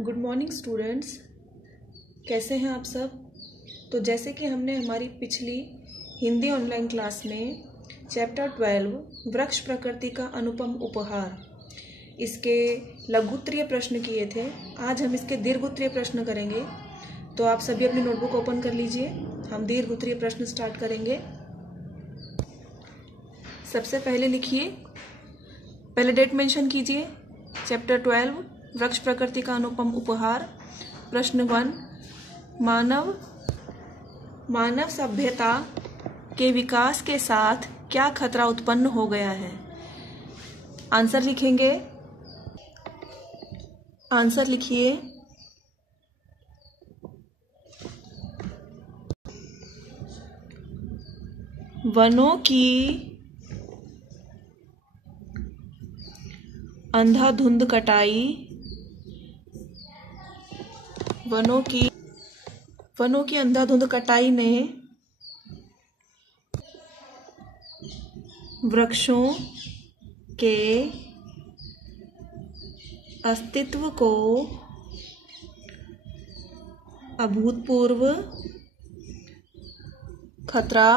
Good morning students, कैसे हैं आप सब। तो जैसे कि हमने हमारी पिछली हिंदी ऑनलाइन क्लास में चैप्टर 12 वृक्ष प्रकृति का अनुपम उपहार, इसके लघुत्तरीय प्रश्न किए थे। आज हम इसके दीर्घोत्तरीय प्रश्न करेंगे। तो आप सभी अपनी नोटबुक ओपन कर लीजिए, हम दीर्घोत्तरीय प्रश्न स्टार्ट करेंगे। सबसे पहले लिखिए, पहले डेट मेंशन कीजिए। चैप्टर 12 वृक्ष प्रकृति का अनुपम उपहार। प्रश्न 1, मानव सभ्यता के विकास के साथ क्या खतरा उत्पन्न हो गया है। आंसर लिखेंगे, आंसर लिखिए। वनों की अंधाधुंध कटाई, वनों की अंधाधुंध कटाई ने वृक्षों के अस्तित्व को अभूतपूर्व खतरा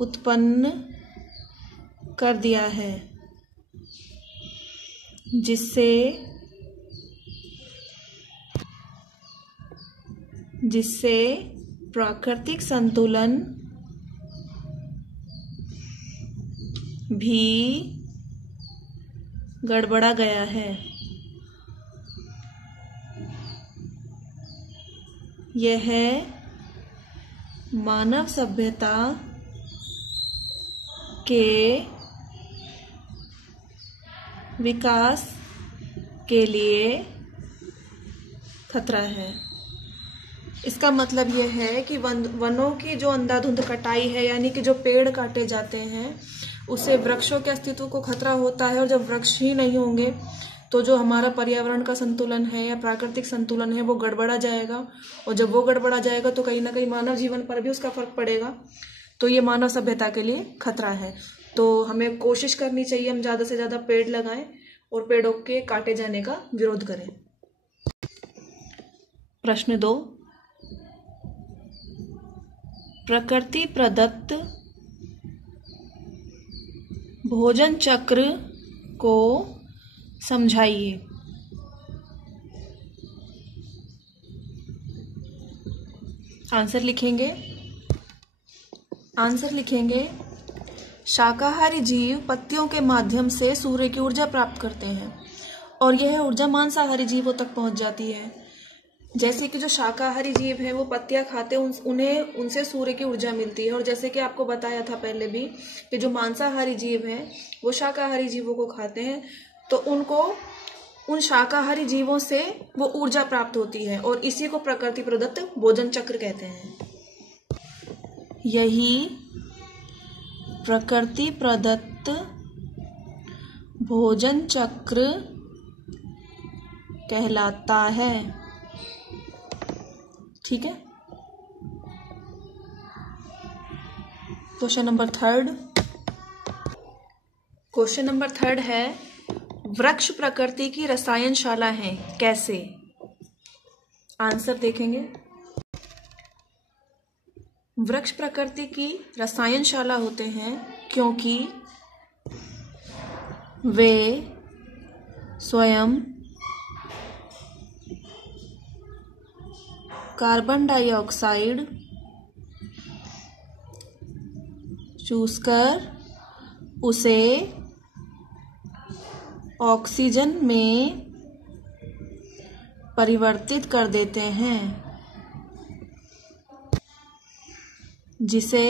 उत्पन्न कर दिया है, जिससे प्राकृतिक संतुलन भी गड़बड़ा गया है। यह मानव सभ्यता के विकास के लिए खतरा है। इसका मतलब यह है कि वनों की जो अंधाधुंध कटाई है, यानी कि जो पेड़ काटे जाते हैं, उससे वृक्षों के अस्तित्व को खतरा होता है। और जब वृक्ष ही नहीं होंगे तो जो हमारा पर्यावरण का संतुलन है या प्राकृतिक संतुलन है वो गड़बड़ा जाएगा। और जब वो गड़बड़ा जाएगा तो कहीं ना कहीं मानव जीवन पर भी उसका फर्क पड़ेगा। तो ये मानव सभ्यता के लिए खतरा है। तो हमें कोशिश करनी चाहिए हम ज़्यादा से ज़्यादा पेड़ लगाएं और पेड़ों के काटे जाने का विरोध करें। प्रश्न 2, प्रकृति प्रदत्त भोजन चक्र को समझाइए। आंसर लिखेंगे, शाकाहारी जीव पत्तियों के माध्यम से सूर्य की ऊर्जा प्राप्त करते हैं और यह ऊर्जा मांसाहारी जीवों तक पहुंच जाती है। जैसे कि जो शाकाहारी जीव है वो पत्तियां खाते हैं, उन्हें उनसे सूर्य की ऊर्जा मिलती है। और जैसे कि आपको बताया था पहले भी कि जो मांसाहारी जीव हैं वो शाकाहारी जीवों को खाते हैं, तो उनको उन शाकाहारी जीवों से वो ऊर्जा प्राप्त होती है और इसी को प्रकृति प्रदत्त भोजन चक्र कहते हैं। यही प्रकृति प्रदत्त भोजन चक्र कहलाता है। ठीक है। क्वेश्चन नंबर 3 है, वृक्ष प्रकृति की रसायनशाला है, कैसे। आंसर देखेंगे, वृक्ष प्रकृति की रसायनशाला होते हैं क्योंकि वे स्वयं कार्बन डाइऑक्साइड चूसकर उसे ऑक्सीजन में परिवर्तित कर देते हैं, जिसे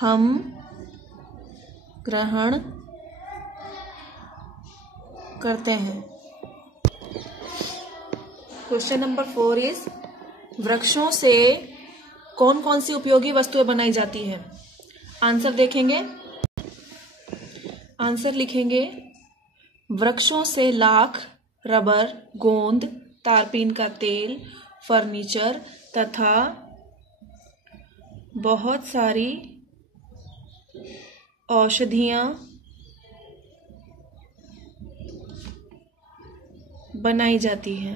हम ग्रहण करते हैं। क्वेश्चन नंबर 4 इज, वृक्षों से कौन कौन सी उपयोगी वस्तुएं बनाई जाती है। आंसर देखेंगे, आंसर लिखेंगे, वृक्षों से लाख, रबर, गोंद, तारपीन का तेल, फर्नीचर तथा बहुत सारी औषधियाँ बनाई जाती है।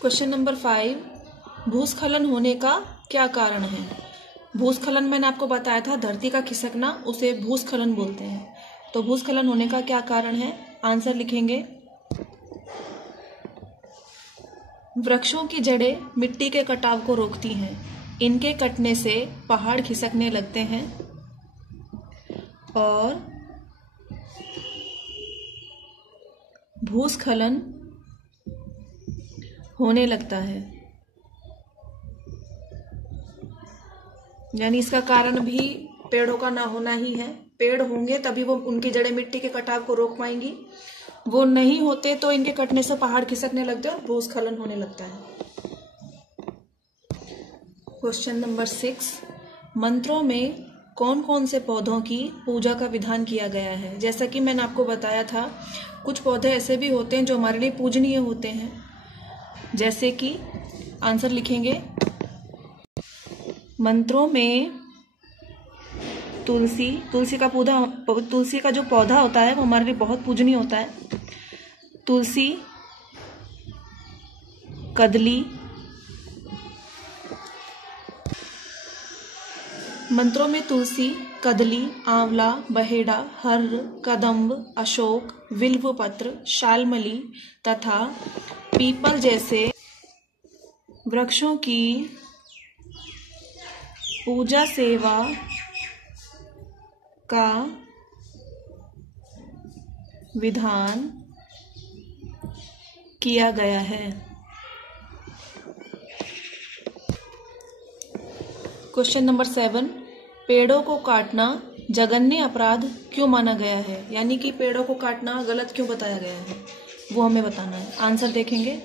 क्वेश्चन नंबर 5, भूस्खलन होने का क्या कारण है? भूस्खलन मैंने आपको बताया था, धरती का खिसकना, उसे भूस्खलन बोलते हैं। तो भूस्खलन होने का क्या कारण है? आंसर लिखेंगे। वृक्षों की जड़ें मिट्टी के कटाव को रोकती हैं। इनके कटने से पहाड़ खिसकने लगते हैं और भूस्खलन होने लगता है। यानी इसका कारण भी पेड़ों का ना होना ही है। पेड़ होंगे तभी वो उनकी जड़ें मिट्टी के कटाव को रोक पाएंगी। वो नहीं होते तो इनके कटने से पहाड़ खिसकने लगते हैं और भूस्खलन होने लगता है। क्वेश्चन नंबर 6, मंत्रों में कौन कौन से पौधों की पूजा का विधान किया गया है? जैसा कि मैंने आपको बताया था, कुछ पौधे ऐसे भी होते हैं जो हमारे लिए पूजनीय होते हैं, जैसे कि आंसर लिखेंगे। मंत्रों में तुलसी का जो पौधा होता है वो हमारे लिए बहुत पूजनीय होता है। तुलसी, कदली। मंत्रों में तुलसी, कदली, आंवला, बहेड़ा, हर्र, कदम्ब, अशोक, बिल्वपत्र, शाल्मली तथा पीपल जैसे वृक्षों की पूजा सेवा का विधान किया गया है। क्वेश्चन नंबर 7, पेड़ों को काटना जघन्य अपराध क्यों माना गया है? यानी कि पेड़ों को काटना गलत क्यों बताया गया है, वो हमें बताना है। आंसर देखेंगे।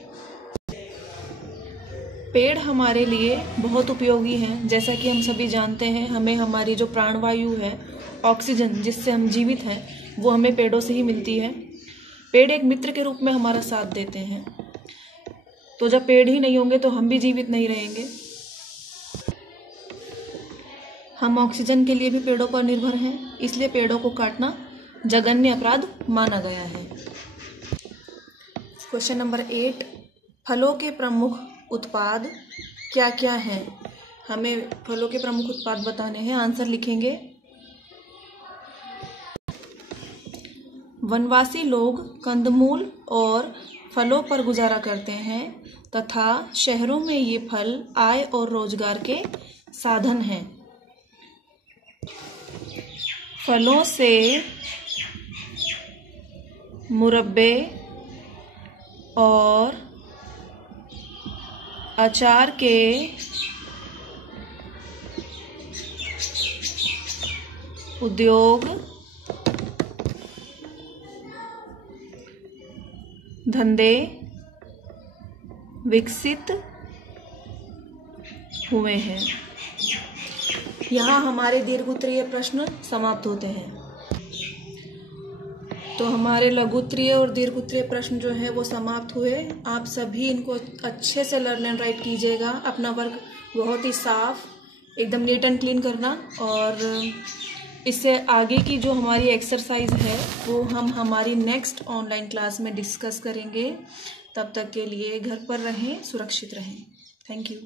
पेड़ हमारे लिए बहुत उपयोगी हैं। जैसा कि हम सभी जानते हैं, हमें हमारी जो प्राणवायु है, ऑक्सीजन जिससे हम जीवित हैं, वो हमें पेड़ों से ही मिलती है। पेड़ एक मित्र के रूप में हमारा साथ देते हैं। तो जब पेड़ ही नहीं होंगे तो हम भी जीवित नहीं रहेंगे। हम ऑक्सीजन के लिए भी पेड़ों पर निर्भर हैं, इसलिए पेड़ों को काटना जघन्य अपराध माना गया है। क्वेश्चन नंबर 8, फलों के प्रमुख उत्पाद क्या क्या हैं? हमें फलों के प्रमुख उत्पाद बताने हैं। आंसर लिखेंगे। वनवासी लोग कंदमूल और फलों पर गुजारा करते हैं तथा शहरों में ये फल आय और रोजगार के साधन हैं। फलों से मुरब्बे और अचार के उद्योग धंधे विकसित हुए हैं। यहाँ हमारे दीर्घोत्तरीय प्रश्न समाप्त होते हैं। तो हमारे लघुत्तरीय और दीर्घोत्तरीय प्रश्न जो है वो समाप्त हुए। आप सभी इनको अच्छे से लर्न एंड राइट कीजिएगा। अपना वर्क बहुत ही साफ, एकदम नीट एंड क्लीन करना। और इससे आगे की जो हमारी एक्सरसाइज है वो हम हमारी नेक्स्ट ऑनलाइन क्लास में डिस्कस करेंगे। तब तक के लिए घर पर रहें, सुरक्षित रहें। Thank you.